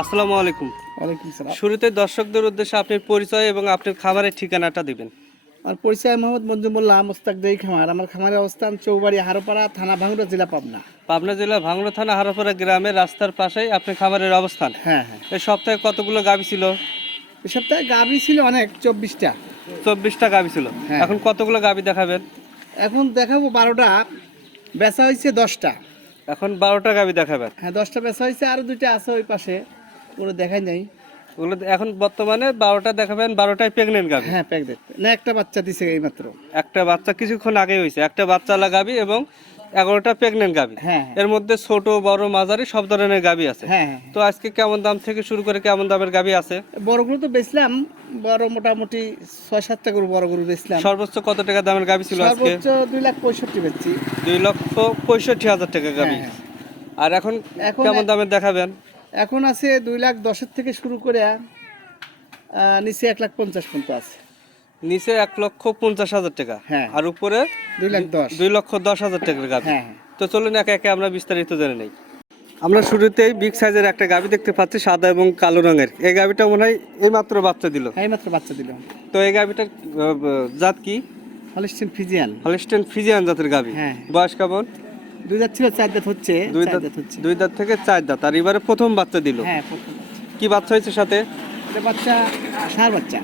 আসসালামু আলাইকুম। ওয়ালাইকুম সালাম। শুরুতে দর্শকদের উদ্দেশ্যে আপনার পরিচয় এবং আপনার খাবারের ঠিকানাটা দিবেন। আমার পরিচয় মোহাম্মদ মঞ্জুমুল্লাহ মোস্তাক দেই খামার। আমার খামারের অবস্থান চৌবাড়ি হারোপাড়া থানা ভাঙড়া জেলা পাবনা। পাবনা জেলা ভাঙড়া থানা হারাপাড়া গ্রামের রাস্তার পাশেই আপনার খাবারের অবস্থান। হ্যাঁ হ্যাঁ। এই সপ্তাহে কতগুলো গাবি ছিল? এই সপ্তাহে গাভি ছিল অনেক চব্বিশটা। চব্বিশটা গাবি ছিল। হ্যাঁ। এখন কতগুলো গাবি দেখাবেন? এখন দেখাবো বারোটা বেচা হয়েছে দশটা। এখন বারোটা গাবি দেখাবেন। হ্যাঁ দশটা বেচা হয়েছে আরও দুইটা আছে ওই পাশে পুরো দেখাই নাই। ওগুলো এখন বর্তমানে বারোটা দেখাবেন বারোটায় প্রেগনেন্ট গাবি। হ্যাঁ দেখতে না একটা বাচ্চা দিছে এই মাত্র একটা বাচ্চা কিছুক্ষণ আগে হয়েছে একটা বাচ্চালা গাবি এবং এগারোটা প্রেগনেন্ট গাবি হ্যাঁ হ্যাঁ। এর মধ্যে ছোট বড় মাঝারি সব ধরনের গাবি আছে। হ্যাঁ তো আজকে কেমন দাম থেকে শুরু করে কেমন দামের গাবি আছে? বড়গুলো তো বেচলাম বড় মোটামুটি ছয় সাতটা গরু বড় গরু বেচলাম। সর্বোচ্চ কত টাকা দামের গাভী ছিল আজকে? সর্বোচ্চ দুই লাখ পঁয়ষট্টি বেচছি। দুই লক্ষ পঁয়ষট্টি হাজার টাকা হ্যাঁ, আর এখন কেমন দামের দেখাবেন? এখন আছে দুই লাখ দশের থেকে শুরু করে আহ, নিচে এক লাখ পঞ্চাশ পর্যন্ত আছে। নিচে এক লক্ষ পঞ্চাশ হাজার টাকা। হ্যাঁ। আর উপরে দুই লাখ দশ। দুই লক্ষ দশ হাজার টাকার গাবি হ্যাঁ হ্যাঁ। তো চলুন একে একে আমরা বিস্তারিত জেনে নেই। আমরা শুরুতেই বিগ সাইজের একটা গাবি দেখতে পাচ্ছি সাদা এবং কালো রঙের। এই গাবিটা মনে হয় এই মাত্র বাচ্চা দিল। হ্যাঁ মাত্র বাচ্চা দিলাম তো এই গাবিটার জাত কি? হলিস্টিন ফিজিয়ান হলিস্টেন ফিজিয়ান জাতের গাবি হ্যাঁ। বয়স কেমন? দুই দাঁত ছিল চার দাঁত হচ্ছে দুই দাঁত দাঁত হচ্ছে। দুই দাঁত থেকে চার দাঁত। আর এবারে প্রথম বাচ্চা দিল। হ্যাঁ কি বাচ্চা হয়েছে সাথে? বাচ্চা সার বাচ্চা।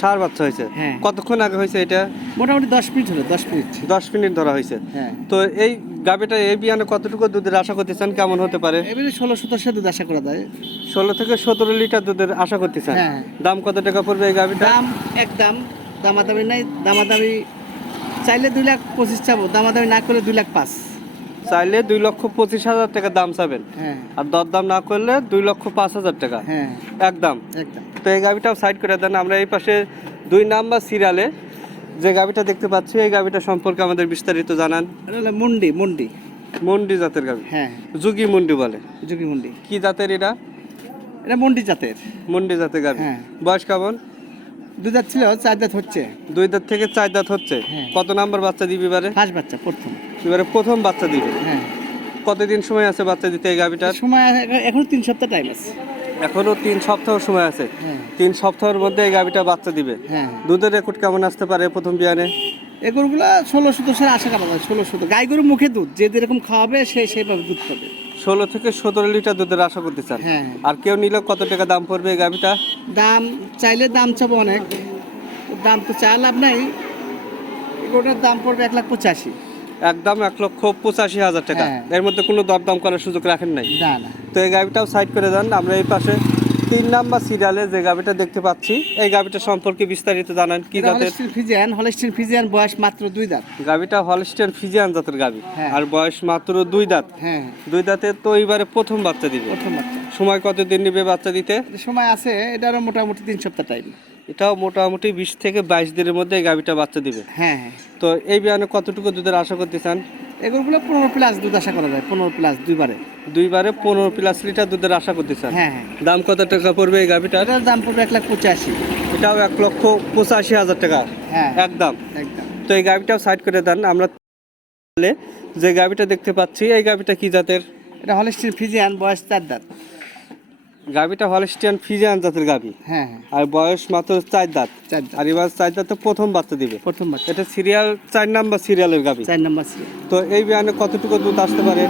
সার বাচ্চা হয়েছে। হ্যাঁ। কতক্ষণ আগে হয়েছে এটা? মোটামুটি দশ মিনিট হলো দশ মিনিট। দশ মিনিট ধরা হয়েছে। হ্যাঁ। তো এই গাবিটা এই বিয়ানে কতটুকু দুধের আশা করতেছেন? কেমন হতে পারে? এবারে ষোলো সতেরোশো দুধ আশা করা যায়। ষোলো থেকে সতেরো লিটার দুধের আশা করতেছেন? হ্যাঁ। দাম কত টাকা পড়বে এই গাবিটা দাম এক দাম দামাদামি নাই দামাদামি চাইলে দুই লাখ পঁচিশ চাবো দামাদামি না করলে দুই লাখ পাঁচ। চাইলে দুই লক্ষ পঁচিশ হাজার টাকা দাম চাবেন। হ্যাঁ। আর দরদাম না করলে দুই লক্ষ পাঁচ হাজার টাকা। হ্যাঁ। একদম। তো এই গাবিটাও সাইড করে দেন। আমরা এই পাশে দুই নাম্বার সিরিয়ালে যে গাবিটা দেখতে পাচ্ছি এই গাবিটা সম্পর্কে আমাদের বিস্তারিত জানান। মুন্ডি মুন্ডি। মন্ডি জাতের গাবি। হ্যাঁ যুগি মন্ডি বলে। যুগি মুন্ডি। কি জাতের এটা? এটা মুন্ডি জাতের। মন্ডি জাতের গাবি। হ্যাঁ। বয়স কেমন? দুই দাঁত ছিল চার দাঁত হচ্ছে। দুই দাঁত থেকে চার দাঁত হচ্ছে। হ্যাঁ। কত নাম্বার বাচ্চা দিবি এবারে? ফার্স্ট বাচ্চা প্রথম। এবারে প্রথম বাচ্চা দিবে। হ্যাঁ। কতদিন সময় আছে বাচ্চা দিতে এই গাবিটার সময় এখন- তিন সপ্তাহ টাইম আছে। এখনও তিন সপ্তাহ সময় আছে। হ্যাঁ। তিন সপ্তাহের মধ্যে এই গাবিটা বাচ্চা দিবে। হ্যাঁ। দুধের রেকর্ড কেমন আসতে পারে প্রথম বিয়ানে? এই গরুগুলো ষোলো সতেরোশো আশা করা যায় ষোলো সতেরো। গাই গরু মুখে দুধ যে যেরকম খাওয়াবে সে সেইভাবে দুধ পাবে ষোলো থেকে সতেরো লিটার দুধের আশা করতে চান? হ্যাঁ আর কেউ নিলে কত টাকা দাম পড়বে এই গাবিটা দাম চাইলে দাম চাবো অনেক। দাম তো চা লাভ নাই। এই গরুটার দাম পড়বে এক লাখ পঁচাশি। একদম এক লক্ষ পঁচাশি হাজার টাকা। হ্যাঁ। এর মধ্যে কোনো দরদাম করার সুযোগ রাখেন নাই। তো এই গাবিটাও সাইড করে দেন। আমরা এই পাশে তিন নাম্বার সিরিয়ালে যে গাবিটা দেখতে পাচ্ছি এই গাবিটা সম্পর্কে বিস্তারিত জানান কি জাতের? ফিজিয়ান হলস্টিন ফিজিয়ান বয়স মাত্র দুই দাঁত। গাবিটা হলস্টেন ফিজিয়ান জাতের গাবি হ্যাঁ। আর বয়স মাত্র দুই দাঁত। হ্যাঁ। দুই দাঁতে তো এইবারে প্রথম বাচ্চা দিবে। প্রথম বাচ্চা। সময় কতদিন নেবে বাচ্চা দিতে? সময় আছে এটারও মোটামুটি তিন সপ্তাহ টাইম এটাও মোটামুটি বিশ থেকে বাইশ দিনের মধ্যে এই গাবিটা বাচ্চা দিবে। হ্যাঁ হ্যাঁ। তো এই বিয়ানে কতটুকু দুধের আশা করতে চান? এগুলোগুলো পনেরো প্লাস দুধ আশা করা যায় পনেরো প্লাস দুইবারে। দুইবারে পনেরো প্লাস লিটার দুধের আশা করতে চান? হ্যাঁ হ্যাঁ। দাম কত টাকা পড়বে এই গাবিটার এটার দাম পড়বে এক লাখ পঁচাশি। এটাও এক লক্ষ পঁচাশি হাজার টাকা। হ্যাঁ। একদম। একদম। তো এই গাবিটাও সাইড করে দেন। আমরা যে গাবিটা দেখতে পাচ্ছি এই গাবিটা কি জাতের? এটা হলস্টিন ফিজিয়ান বয়স চার দাঁত। গাবিটা হলস্টিয়ান ফিজিয়ান জাতের গাবি হ্যাঁ হ্যাঁ। আর বয়স মাত্র চার দাঁত। চার আর এবার চার দাঁতে প্রথম বাচ্চা দিবে। প্রথম বাচ্চা। এটা সিরিয়াল চার নাম্বার সিরিয়ালের গাবি চার নম্বর ছিল তো এই বিয়ানে কতটুকু দুধ আসতে পারে?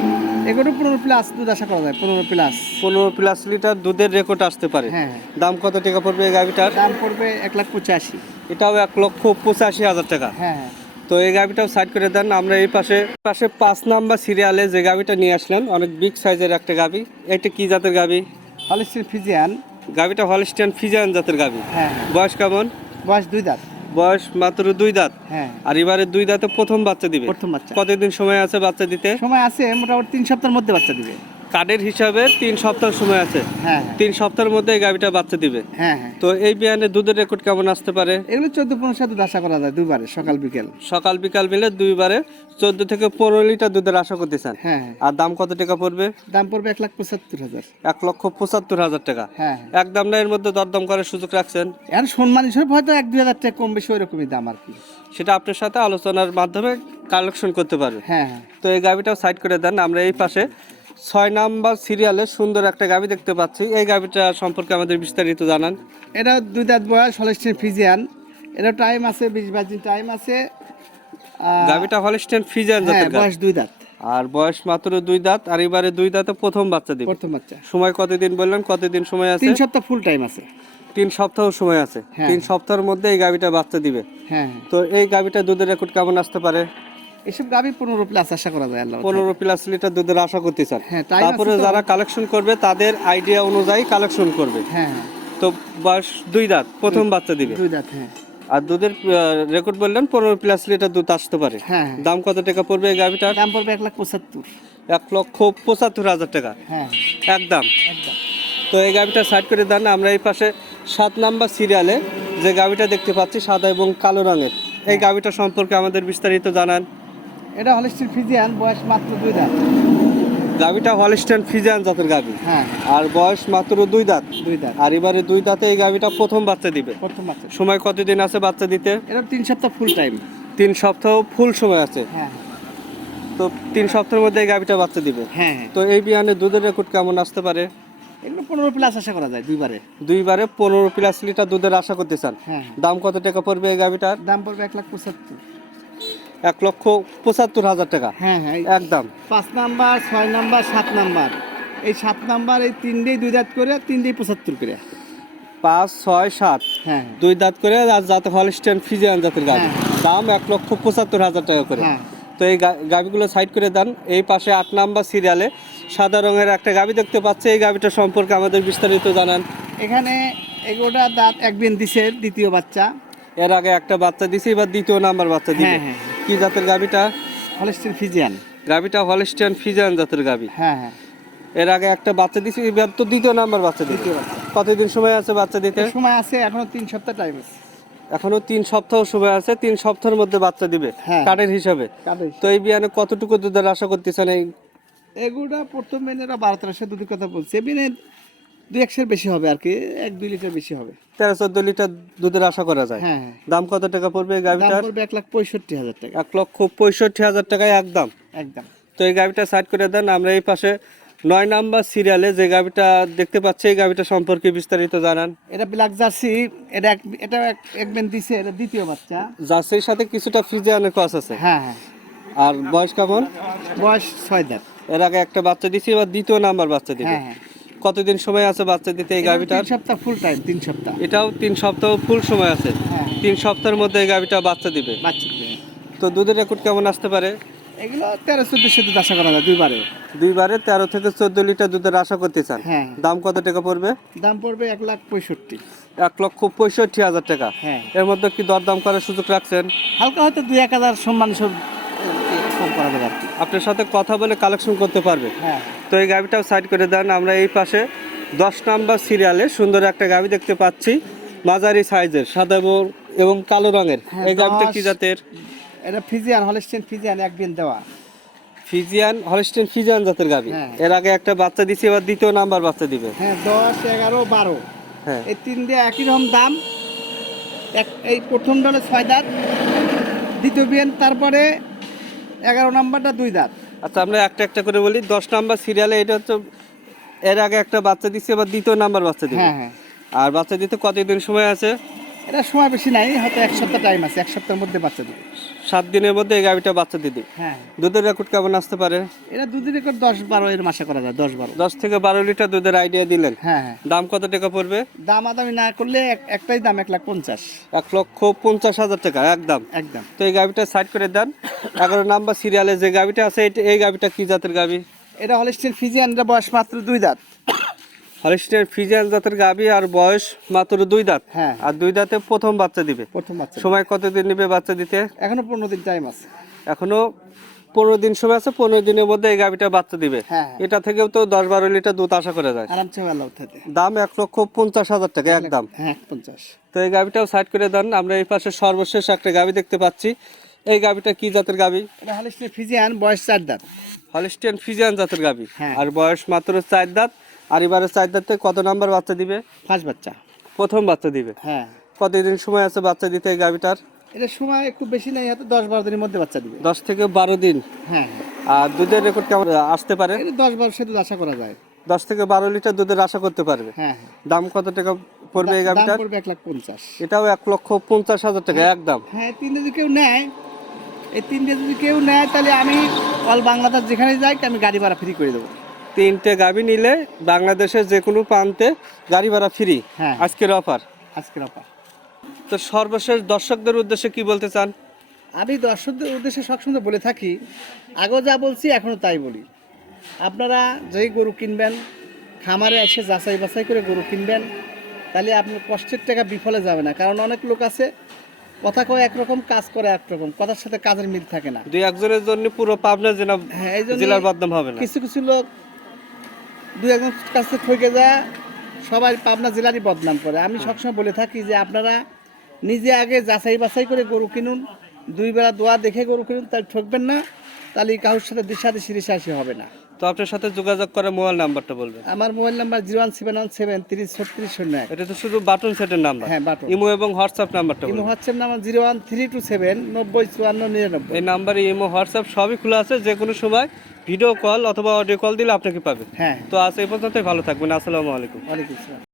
এগুলো পনেরো প্লাস দুধ আশা করা যায় পনেরো প্লাস পনেরো প্লাস লিটার দুধের রেকর্ড আসতে পারে। হ্যাঁ হ্যাঁ। দাম কত টাকা পড়বে এই গাবিটার দাম পড়বে এক লাখ পঁচাশি। এটাও এক লক্ষ পঁচাশি হাজার টাকা। হ্যাঁ হ্যাঁ। তো এই গাবিটাও সাইড করে দেন। আমরা এই পাশে পাশে পাঁচ নাম্বার সিরিয়ালে যে গাবিটা নিয়ে আসলেন অনেক বিগ সাইজের একটা গাবি এটা কি জাতের গাবি হলস্টিন ফিজিয়ান। গাভিটা হলস্টিয়ান ফিজিয়ান জাতের গাবি হ্যাঁ হ্যাঁ। বয়স কেমন? বয়স দুই দাঁত। বয়স মাত্র দুই দাঁত। হ্যাঁ। আর এবারে দুই দাঁতে প্রথম বাচ্চা দিবে। প্রথম বাচ্চা। কতদিন সময় আছে বাচ্চা দিতে? সময় আছে মোটামুটি তিন সপ্তাহের মধ্যে বাচ্চা দিবে। কার্ডের হিসাবে তিন সপ্তাহ সময় আছে। হ্যাঁ হ্যাঁ। তিন সপ্তাহের মধ্যে এই গাভিটা বাচ্চা দিবে। হ্যাঁ হ্যাঁ। তো এই বিয়ানে দুধের রেকর্ড কেমন আসতে পারে? এগুলো চোদ্দ পনেরো সাথে আশা করা যায় দুবারে সকাল বিকেল। সকাল বিকাল মিলে দুইবারে চোদ্দ থেকে পনেরো লিটার দুধের আশা করতেছেন। হ্যাঁ হ্যাঁ। আর দাম কত টাকা পড়বে? দাম পড়বে এক লাখ পঁচাত্তর হাজার। এক লক্ষ পঁচাত্তর হাজার টাকা। হ্যাঁ হ্যাঁ। একদম না এর মধ্যে দরদাম করার সুযোগ রাখছেন? আর সম্মান হিসেবে হয়তো এক দুই হাজার টাকা কম বেশি ওই রকমই দাম আর কি। সেটা আপনার সাথে আলোচনার মাধ্যমে কালেকশন করতে পারবে। হ্যাঁ হ্যাঁ। তো এই গাভিটাও সাইড করে দেন আমরা এই পাশে ছয় নাম্বার সিরিয়ালে সুন্দর একটা গাভি দেখতে পাচ্ছি। এই গাভিটা সম্পর্কে আমাদের বিস্তারিত জানান। এটা দুই দাঁত বয়স হলস্টিন ফিজিয়ান এটা টাইম আছে বিশ বাইশ দিন টাইম আছে। গাভিটা হলিস্টেন হ্যাঁ জাতের বয়স দুই দাঁত। আর বয়স মাত্র দুই দাঁত আর এবারে দুই দাঁতে প্রথম বাচ্চা দিবে। প্রথম বাচ্চা। সময় কতদিন বললেন? কতদিন সময় আছে? তিন সপ্তাহ ফুল টাইম আছে। তিন সপ্তাহ সময় আছে। হ্যাঁ। তিন সপ্তাহের মধ্যে এই গাভিটা বাচ্চা দিবে। হ্যাঁ হ্যাঁ। তো এই গাভিটা দুধের রেকর্ড কেমন আসতে পারে? এসব গাভি পনেরো প্লাস আশা করা যায় আল্লাহ পনেরো প্লাস লিটার দুধের আশা করতে চান। হ্যাঁ, তারপরে যারা কালেকশন করবে তাদের আইডিয়া অনুযায়ী কালেকশন করবে। হ্যাঁ। হ্যাঁ তো বয়স দুই দাঁত প্রথম বাচ্চা দিবে। দুই দাঁত হ্যাঁ। আর দুধের রেকর্ড বললেন পনেরো প্লাস লিটার দুধ আসতে পারে। হ্যাঁ হ্যাঁ। দাম কত টাকা পড়বে এই গাভিটার দাম পড়বে এক লাখ পঁচাত্তর। এক লক্ষ পঁচাত্তর হাজার টাকা। হ্যাঁ। একদম একদম তো এই গাভিটা সাইড করে দেন আমরা এই পাশে সাত নাম্বার সিরিয়ালে যে গাভিটা দেখতে পাচ্ছি সাদা এবং কালো রঙের। এই গাভিটা সম্পর্কে আমাদের বিস্তারিত জানান। এটা হলস্টিন ফিজিয়ান বয়স মাত্র দুই দাঁত। গাভিটা হলিস্টান ফিজান জাতের গাভি। হ্যাঁ। আর বয়স মাত্র দুই দাঁত। দুই দাঁত। আর এবারে দুই দাঁতে এই গাভিটা প্রথম বাচ্চা দিবে। প্রথম বাচ্চা সময় কতদিন আছে বাচ্চা দিতে? এটা তিন সপ্তাহ ফুল টাইম তিন সপ্তাহ ফুল সময় আছে। হ্যাঁ। তো তিন সপ্তাহের মধ্যে এই গাভিটা বাচ্চা দিবে। হ্যাঁ হ্যাঁ। তো এই বিয়ানে দুধের রেকর্ড কেমন আসতে পারে? এগুলো পনেরো প্লাস আশা করা যায় দুইবারে। দুইবারে পনেরো প্লাস লিটার দুধের আশা করতে চান। হ্যাঁ হ্যাঁ। দাম কত টাকা পড়বে এই গাভিটার? দাম পড়বে এক লাখ পঁচাত্তর। এক লক্ষ পঁচাত্তর হাজার টাকা। হ্যাঁ হ্যাঁ একদম। পাঁচ নাম্বার ছয় নাম্বার সাত নাম্বার। এই সাত নাম্বার এই তিনটেই দুই দাঁত করে তিনটেই পঁচাত্তর করে। পাঁচ ছয় সাত। হ্যাঁ দুই দাঁত করে আর যাতে হলিস্টেন ফিজিয়ান জাতের গাভি হ্যাঁ। দাম এক লক্ষ পঁচাত্তর হাজার টাকা করে। হ্যাঁ। তো এই গাভিগুলো সাইড করে দেন। এই পাশে আট নাম্বার সিরিয়ালে সাদা রঙের একটা গাভি দেখতে পাচ্ছে। এই গাভিটা সম্পর্কে আমাদের বিস্তারিত জানান। এখানে এগোটা দাঁত এক বিন দিছে দ্বিতীয় বাচ্চা। এর আগে একটা বাচ্চা দিছে এবার দ্বিতীয় নাম্বার বাচ্চা দিবে। হ্যাঁ, হ্যাঁ। কি জাতের গাভিটা? Holstein Friesian. গাভিটা হলিস্টিয়ান ফিজিয়ান জাতের গাভি। হ্যাঁ হ্যাঁ। এর আগে একটা বাচ্চা দিছে এবার তো দ্বিতীয় নাম্বার বাচ্চা বাচ্চা। কতদিন সময় আছে বাচ্চা দিতে? সময় আছে এখনও তিন সপ্তাহ টাইম আছে। এখনও তিন সপ্তাহ সময় আছে তিন সপ্তাহের মধ্যে বাচ্চা দিবে হ্যাঁ। কার্ডের হিসাবে। তো এই বিয়ানে কতটুকু দুধের আশা করতেছেন এই এগুলা প্রথম মেনেরা বারো তেরোশো দুধের কথা বলছে। বিনে দুই একশের বেশি হবে আর কি এক দুই লিটার বেশি হবে। তেরো চোদ্দ লিটার দুধের আশা করা যায়? হ্যাঁ হ্যাঁ। দাম কত টাকা পড়বে গাভিটার? পড়বে এক লাখ পঁয়ষট্টি হাজার টাকা। এক লক্ষ পঁয়ষট্টি হাজার টাকায় একদম? একদম। তো এই গাভিটা সাইড করে দেন আমরা এই পাশে নয় নাম্বার সিরিয়ালে যে গাভিটা দেখতে পাচ্ছি এই গাভিটা সম্পর্কে বিস্তারিত জানান। এটা ব্ল্যাক জার্সি এটা এটা এক- এক বেন দিছে এটা দ্বিতীয় বাচ্চা। জার্সির সাথে কিছুটা ফ্রিজিয়ানের কস আছে? হ্যাঁ হ্যাঁ। আর বয়স কেমন? বয়স ছয় দাঁত। এর আগে একটা বাচ্চা দিছি এবার দ্বিতীয় নাম্বার বাচ্চা দিবে। হ্যাঁ হ্যাঁ। কতদিন সময় আছে বাচ্চা দিতে এই গাভিটার? সপ্তাহ ফুল টাইম তিন সপ্তাহ। এটাও তিন সপ্তাহ ফুল সময় আছে। হ্যাঁ। তিন সপ্তাহের মধ্যে এই গাভিটা বাচ্চা দিবে। বাচ্চা দিবে। তো দুধের রেকর্ড কেমন আসতে পারে? এগুলো তেরো চোদ্দশো দুধ আশা করা যায় দুইবারে। দুইবারে তেরো থেকে চোদ্দ লিটার দুধের আশা করতে চান? হ্যাঁ। দাম কত টাকা পড়বে? দাম পড়বে এক লাখ পঁয়ষট্টি। এক লক্ষ পঁয়ষট্টি হাজার টাকা। হ্যাঁ। এর মধ্যে কি দরদাম করার সুযোগ রাখছেন? হালকা হয়তো দুই এক হাজার সম্মান সব কম করা যাবে আর কি আপনার সাথে কথা বলে কালেকশন করতে পারবে। হ্যাঁ। তো এই গাভিটাও সাইড করে দেন। আমরা এই পাশে দশ নাম্বার সিরিয়ালে সুন্দর একটা গাভি দেখতে পাচ্ছি। মাঝারি সাইজের সাদা এবং এবং কালো রঙের। হ্যাঁ, এই গাভিটা। কি জাতের? এটা ফিজিয়ান হলস্টেন ফিজিয়ান এক বিন দেওয়া। ফিজিয়ান হলিস্টিন ফিজিয়ান জাতের গাভি হ্যাঁ। এর আগে একটা বাচ্চা দিছি এবার দ্বিতীয় নাম্বার বাচ্চা দিবে। হ্যাঁ দশ এগারো বারো। হ্যাঁ। এই তিন দিয়ে একই রকম দাম। এক এই প্রথম ডলে ছয় দাঁত দ্বিতীয় বিয়ান তারপরে এগারো নাম্বারটা দুই দাঁত। আচ্ছা আমরা একটা একটা করে বলি। দশ নাম্বার সিরিয়ালে এটা হচ্ছে এর আগে একটা বাচ্চা দিচ্ছে এবার দ্বিতীয় নাম্বার বাচ্চা দিচ্ছে হ্যাঁ হ্যাঁ। আর বাচ্চা দিতে কতদিন সময় আছে? এটা সময় বেশি নাই হয়তো এক সপ্তাহ টাইম আছে এক সপ্তাহের মধ্যে বাচ্চা দেবে। সাত দিনের মধ্যে এই গাভিটা বাচ্চা দিয়ে দিবে। হ্যাঁ। দুধের রেকর্ড কেমন আসতে পারে? এটা দুদিন করে দশ বারো এর মাসে করা যায় দশ বারো। দশ থেকে বারো লিটার দুধের আইডিয়া দিলেন। হ্যাঁ হ্যাঁ। দাম কত টাকা পড়বে? দাম আদামি না করলে এক- একটাই দাম এক লাখ পঞ্চাশ। এক লক্ষ পঞ্চাশ হাজার টাকা একদম। একদম। তো এই গাভিটা সাইড করে দেন। এগারো নাম্বার সিরিয়ালে যে গাভিটা আছে এই গাভিটা কি জাতের গাভি এটা হলস্টেন ফিজিয়ান এটা বয়স মাত্র দুই দাঁত। হলিস্টের ফিজিয়ান জাতের গাভি আর বয়স মাত্র দুই দাঁত। হ্যাঁ। আর দুই দাঁতে প্রথম বাচ্চা দিবে। প্রথম বাচ্চা সময় কতদিন নেবে বাচ্চা দিতে? এখনও পনেরো দিন টাইম আছে। এখনও পনেরো দিন সময় আছে পনেরো দিনের মধ্যে এই গাভিটা বাচ্চা দিবে। হ্যাঁ এটা থেকেও তো দশ বারো লিটার দুধ আশা করা যায়। দাম এক লক্ষ পঞ্চাশ হাজার টাকা একদম। হ্যাঁ তো এই গাভিটাও সাইড করে দেন। আমরা এই পাশে সর্বশেষ একটা গাভি দেখতে পাচ্ছি। এই গাভিটা কি জাতের গাভি এটা হলে ফিজিয়ান বয়স চার দাঁত। হলিস্টিয়ান ফিজিয়ান জাতের গাভি হ্যাঁ। আর বয়স মাত্র চার দাঁত। আর এবারে চার দাঁতে কত নাম্বার বাচ্চা দিবে? ফার্স্ট বাচ্চা। প্রথম বাচ্চা দিবে? হ্যাঁ। কতদিন সময় আছে বাচ্চা দিতে এই গাভিটার? এটা সময় একটু বেশি নেই হয়তো দশ বারো দিনের মধ্যে বাচ্চা দিবে। দশ থেকে বারো দিন? হ্যাঁ। আর দুধের রেকর্ড কেমন? আসতে পারে? এটা দশ বারো সে দুধ আশা করা যায়। দশ থেকে বারো লিটার দুধের আশা করতে পারবে? হ্যাঁ হ্যাঁ। দাম কত টাকা পড়বে এই দাম গাভিটার? পড়বে এক লাখ পঞ্চাশ। এটাও এক লক্ষ পঞ্চাশ হাজার টাকা একদম। হ্যাঁ তিন যদি কেউ নেয় এই তিনটে যদি কেউ নেয় তাহলে আমি অল বাংলাদেশ যেখানে যাই আমি গাড়ি ভাড়া ফ্রি করে দেবো। তিনটে গাভি নিলে বাংলাদেশের যে কোনো প্রান্তে গাড়ি ভাড়া ফ্রি হ্যাঁ। আজকের অফার আজকের অফার তো সর্বশেষ দর্শকদের উদ্দেশ্যে কি বলতে চান? আমি দর্শকদের উদ্দেশ্যে সবসময় বলে থাকি আগেও যা বলছি এখনও তাই বলি। আপনারা যেই গরু কিনবেন খামারে এসে যাচাই বাছাই করে গরু কিনবেন তাহলে আপনার কষ্টের টাকা বিফলে যাবে না। কারণ অনেক লোক আছে কথা কয় একরকম কাজ করে একরকম কথার সাথে কাজের মিল থাকে না। দুই একজনের জন্য পুরো পাবনা জেলা হ্যাঁ এই জন্য জেলার বদনাম হবে না। কিছু কিছু লোক দু একজন কাছে ঠকে যায় সবাই পাবনা জেলারই বদনাম করে। আমি সবসময় বলে থাকি যে আপনারা নিজে আগে যাচাই বাছাই করে গরু কিনুন দুই বেলা দোয়া দেখে গরু কিনুন তাহলে ঠকবেন না তাহলে কাহুর সাথে দিশাদি সিরিশাসি হবে না। তো আপনার সাথে যোগাযোগ করে মোবাইল নাম্বারটা বলবেন। আমার mobile number zero one seven one seven তিরিশ ছত্রিশ শূন্য এক। এটা তো শুধু বাটন সেটের নাম্বার? হ্যাঁ বাটন। ইমো এবং হোয়াটসঅ্যাপ নাম্বারটা imo WhatsApp number zero one three two seven নব্বই চুয়ান্ন নিরানব্বই। এই নাম্বারে ইমো হোয়াটসঅ্যাপ সবই খোলা আছে যে কোনো সময় ভিডিও কল অথবা অডিও কল দিলে আপনাকে পাবে। হ্যাঁ। তো আজ এই পর্যন্তই ভালো থাকবেন আসসালামু আলাইকুম। ওয়ালাইকুম আসসালাম।